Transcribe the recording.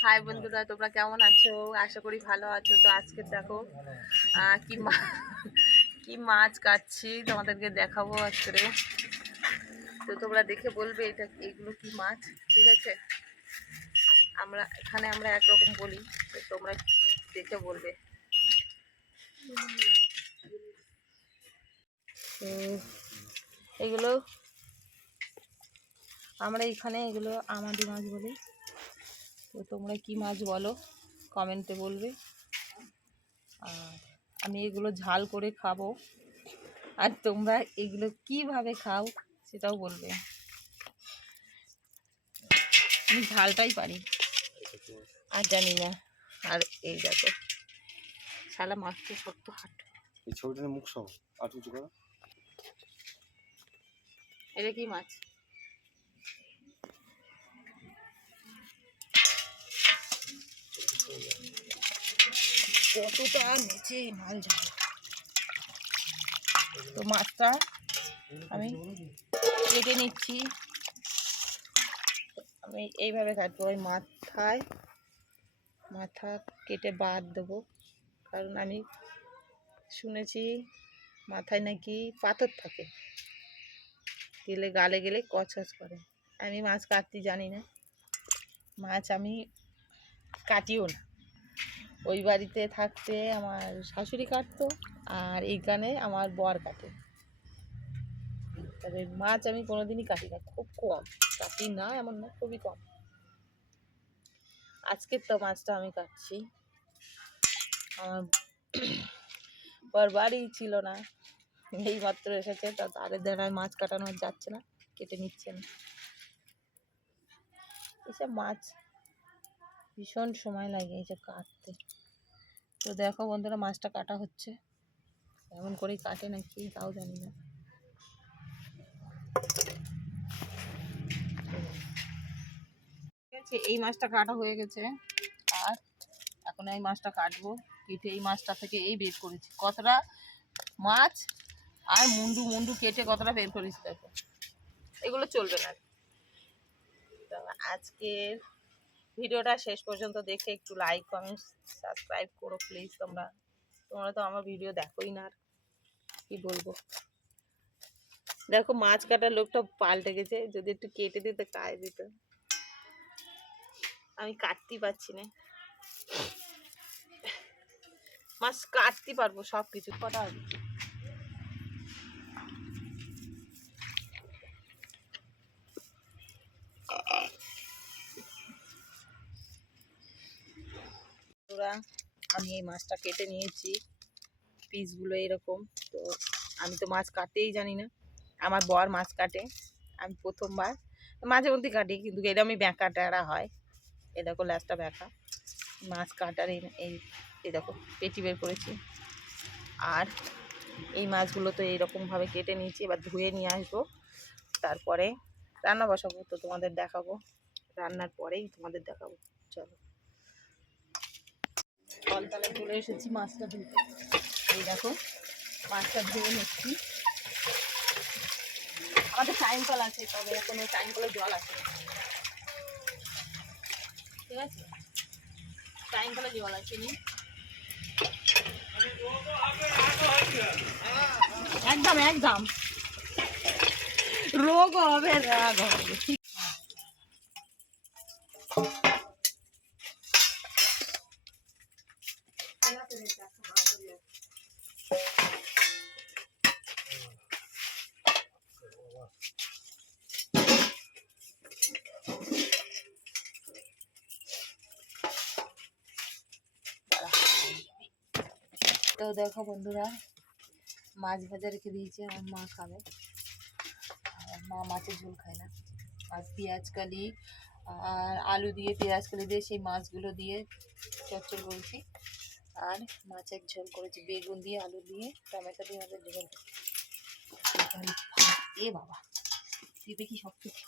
High বন্ধুরা তোমরা কেমন আছো? আশা করি ভালো আছো। তো আজকে দেখো কি মা- কি মাছ কাটছি তোমাদেরকে দেখাবো আজকে। তো তোমরা দেখে বলবে এটা এগুলো কি মাছ ঠিক আছে? আমরা এখানে আমরা একরকম বলি তোমরা দেখে বলবে। এগুলো আমরা এখানে এগুলো আমাদের মাছ বলি। তো তোমরা কি মাছ বলো? কমেন্টে বলবে। আর আমি এগুলো ঝাল করে খাব। আর তোমরা এগুলো কীভাবে খাও সেটাও বলবে। আমি ঝালটাই পারি। আর জানি না। আর এই দেখো শালা মাছটা শক্ত হাট। এই ছবিটার মুখ সহ আর কিছু করো? এটা কি মাছ? কতটা নিচে মাল ঝাল। তো মাছটা আমি কেটে নিচ্ছি। আমি এইভাবে কাটবো ওই মাথায়, মাথা কেটে বাদ দেবো। কারণ আমি শুনেছি মাথায় নাকি পাথর থাকে। গেলে গালে গেলে কচকচ করে। আমি মাছ কাটতে জানি না। মাছ আমি কাটিও না। ওই বাড়িতে থাকতে আমার শাশুড়ি কাটতো আর এইখানে আমার বর কাটে। তবে মাছ আমি কোনোদিনই কাটি না, খুব কম। কাটি না, এমন না, খুবই কম। আজকের তো মাছটা আমি কাটছি। আমার বর বাড়ি ছিল না এই মাত্র এসেছে, তা তাদের দ্বারা মাছ কাটানো যাচ্ছে না, কেটে নিচ্ছে না। এসব মাছ ভীষণ সময় লাগে এই যে কাটতে। তো দেখো বন্ধুরা, মাছটা কাটা হচ্ছে। এমন করেই কাটে নাকি তাও জানি না। এই মাছটা কাটা হয়ে গেছে। আর এখন এই মাছটা কাটবো। কেটে এই মাছটা থেকে এই বের করেছি। কতটা মাছ আর মুন্ডু মুন্ডু কেটে কতটা বের করেছি দেখো। এগুলো চলবে না। তো আজকের ভিডিওটা শেষ পর্যন্ত দেখে একটু লাইক কমেন্ট সাবস্ক্রাইব করো প্লিজ তোমরা। তোমরা তো আমার ভিডিও দেখোই না আর। কি বলব? দেখো মাছ কাটার লোকটা পাল্টে গেছে, যদি একটু কেটে দিতে কায় দিত। আমি কাটতেই পারছি না। মাছ কাটতে পারব সব কিছু কটা হবে? আমি এই মাছটা কেটে নিয়েছি। পিসগুলো এরকম। তো আমি তো মাছ কাটতেই জানি না। আমার বর মাছ কাটে। আমি প্রথমবার। মাঝে মধ্যে কাটি, কিন্তু এরকমই ব্যাঁকা ট্যাড়া হয়। এ দেখো ল্যাসটা ব্যাঁকা। মাছ কাটার এই এই দেখো, পেটি বের করেছি। আর এই মাছগুলো তো এইরকমভাবে কেটে নিয়েছি। এবার ধুয়ে নিয়ে আসব। তারপরে রান্না বসাবো। তো তোমাদের দেখাবো। রান্নার পরেই তোমাদের দেখাবো। চলো। কলতলায় চলে এসেছি মাছটা ধুতে এই দেখো, মাছটা ধুয়ে নিচ্ছি। আমাদের টাইম কল আছে, তবে এখন টাইম কলে জল আছে ঠিক আছে? টাইম কলে জল আছে নি একদম একদম। রোগ হবে, রাগ হবে। তো দেখো বন্ধুরা, মাছ ভাজা রেখে দিয়েছে, আমার মা খাবে। মা মাছের ঝোল খায় না। আর পেঁয়াজ কালি, আর আলু দিয়ে পেঁয়াজ কালি দিয়ে, সেই মাছগুলো দিয়ে চচ্চড় করেছি। আর মাছের ঝোল করেছি, বেগুন দিয়ে, আলু দিয়ে, টমেটো দিয়ে মাছের ঝোল। এ বাবা দিবে কি সব কিছু?